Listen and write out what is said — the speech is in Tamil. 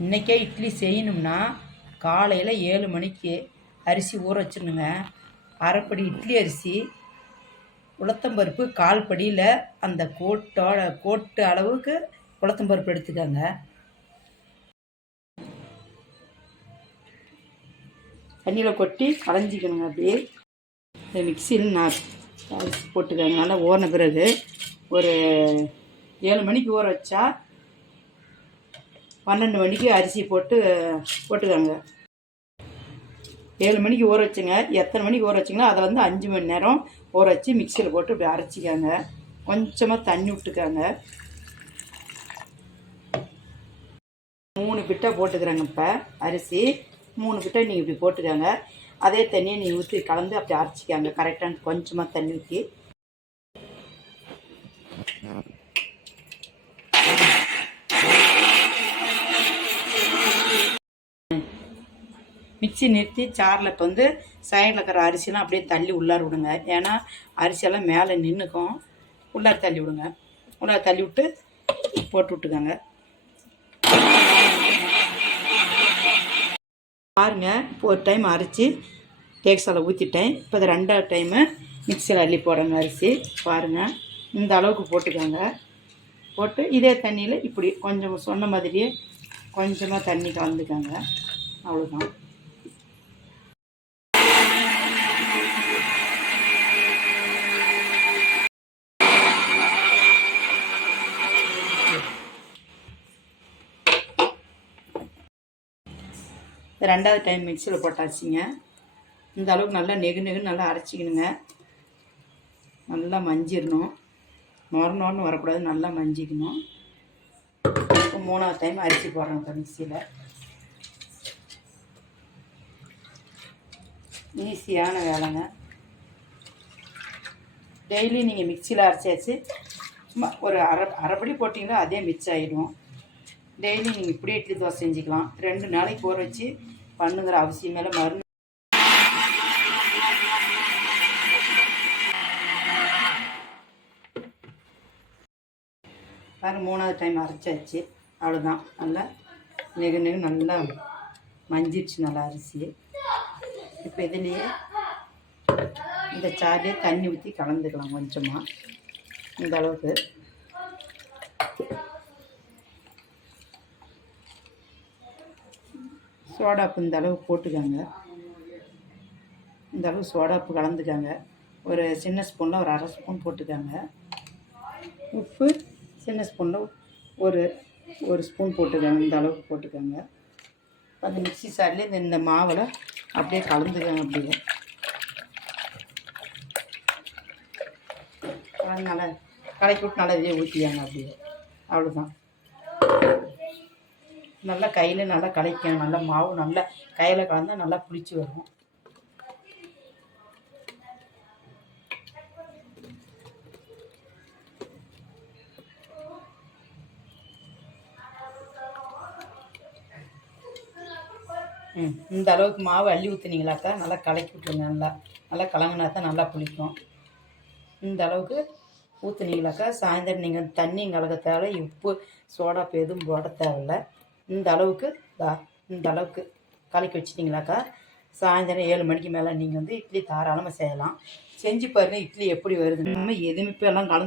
இன்றைக்கே இட்லி செய்யணும்னா காலையில் ஏழு மணிக்கு அரிசி ஊற வச்சிடணுங்க அரைப்படி இட்லி அரிசி உளுத்தம்பருப்பு கால் படியில் அந்த கோட்டோட கோட்டு அளவுக்கு உளுத்தம்பருப்பு எடுத்துக்கோங்க. தண்ணியில் கொட்டி களைஞ்சிக்கணுங்க அப்படியே. இந்த மிக்சியில் நான் அரிசி போட்டுக்கோங்க நல்லா பிறகு ஒரு ஏழு மணிக்கு ஊற வச்சா பன்னெண்டு மணிக்கு அரிசி போட்டு போட்டுக்கோங்க. ஏழு மணிக்கு ஊற வச்சுங்க. எத்தனை மணிக்கு ஊற வச்சிங்களோ அதில் வந்து அஞ்சு மணி நேரம் ஊற வச்சு மிக்சியில் போட்டு இப்படி அரைச்சிக்காங்க. கொஞ்சமாக தண்ணி விட்டுக்கோங்க. மூணு பிட்டை போட்டுக்கிறாங்க இப்போ அரிசி. மூணு பிட்டை நீங்கள் இப்படி போட்டுக்கோங்க. அதே தண்ணியை நீங்கள் ஊற்றி கலந்து அப்படி அரைச்சிக்காங்க. கரெக்டான கொஞ்சமாக தண்ணி ஊற்றி மிக்ஸி நிறுத்தி சாரில் இப்போ வந்து சைடில் இருக்கிற அரிசிலாம் அப்படியே தள்ளி உள்ளார விடுங்க. ஏன்னா அரிசியெல்லாம் மேலே நின்றுக்கும் உள்ளார தள்ளி விடுங்க. உள்ளார தள்ளி விட்டு போட்டு விட்டுக்கோங்க. பாருங்கள் இப்போ ஒரு டைம் அரைச்சி டேக்ஸால் ஊற்றிட்டேன் இப்போ இது ரெண்டாவது டைமு மிக்சியில் அள்ளி போடுறேங்க அரிசி. பாருங்கள் இந்த அளவுக்கு போட்டுக்கோங்க. போட்டு இதே தண்ணியில் இப்படி கொஞ்சம் சொன்ன மாதிரியே கொஞ்சமாக தண்ணி கலந்துக்கோங்க. அவ்வளோதான் ரெண்டாவது டைம் மிக்சியில் போட்டாச்சுங்க. இந்த அளவுக்கு நல்லா நெகு நெகுன்னு நல்லா அரைச்சிக்கணுங்க. நல்லா மஞ்சிடணும் நொர வரக்கூடாது நல்லா மஞ்சிக்கணும். இப்போ மூணாவது டைம் அரிசி போடுறோம் இப்போ மிக்சியில் ஈஸியான வேலைங்க. டெய்லி நீங்கள் மிக்சியில் அரைச்சாச்சு. ஒரு அரை அரைப்படி போட்டிங்கன்னா அதே மிக்ஸ் ஆகிடும் டெய்லி நீங்கள் இப்படியே இட்லி தோசை செஞ்சுக்கலாம். ரெண்டு நாளைக்கு ஊற வச்சு பண்ணுங்கிற அவசியம் மேலே மருந்து பாருங்க மூணாவது டைம் அரைச்சாச்சு. அவ்வளோதான் நல்லா நெகு நெகு நல்லா மஞ்சிடுச்சு நல்லா அரிசி இப்போ இதுலேயே இந்த சாரிலே தண்ணி ஊற்றி கலந்துக்கலாம் கொஞ்சமாக இந்த அளவுக்கு. சோடாப்பு இந்த அளவு போட்டுக்கோங்க. இந்த அளவு சோடாப்பு கலந்துக்கோங்க. ஒரு சின்ன ஸ்பூனில் ஒரு அரை ஸ்பூன் போட்டுக்கோங்க. உப்பு சின்ன ஸ்பூனில் ஒரு ஒரு ஸ்பூன் போட்டுக்கோங்க. இந்த அளவுக்கு போட்டுக்கோங்க. அந்த மிக்ஸி சாரில் இந்த இந்த மாவில் அப்படியே கலந்துக்கோங்க அப்படியே. நல்லா கலக்கி விட்டு நல்லா இதே ஊற்றியாங்க அப்படியே. அவ்வளோதான் நல்லா கையில் நல்லா கலைக்கணும் நல்லா மாவு நல்லா கையில் கலந்தால் நல்லா புளிச்சு வரும். ம் இந்த அளவுக்கு மாவு அள்ளி ஊற்றுனீங்களாக்கா நல்லா கலக்கி விட்டுருங்க நல்லா நல்லா கலங்கினா தான் நல்லா புளிக்கும். இந்த அளவுக்கு ஊற்றுனீங்களாக்கா சாயந்தரம் நீங்கள் தண்ணி கலக்க தேவை உப்பு சோடா எதுவும் போட தேவையில்ல. இந்த அளவுக்கு தா இந்த அளவுக்கு கலக்கி வச்சிட்டிங்களாக்கா சாயந்தரம் ஏழு மணிக்கு மேலே நீங்கள் வந்து இட்லி தாராளமாக செய்யலாம். செஞ்சு பாருங்கள் இட்லி எப்படி வருது நம்ம எதுவுமே எல்லாம் கலந்து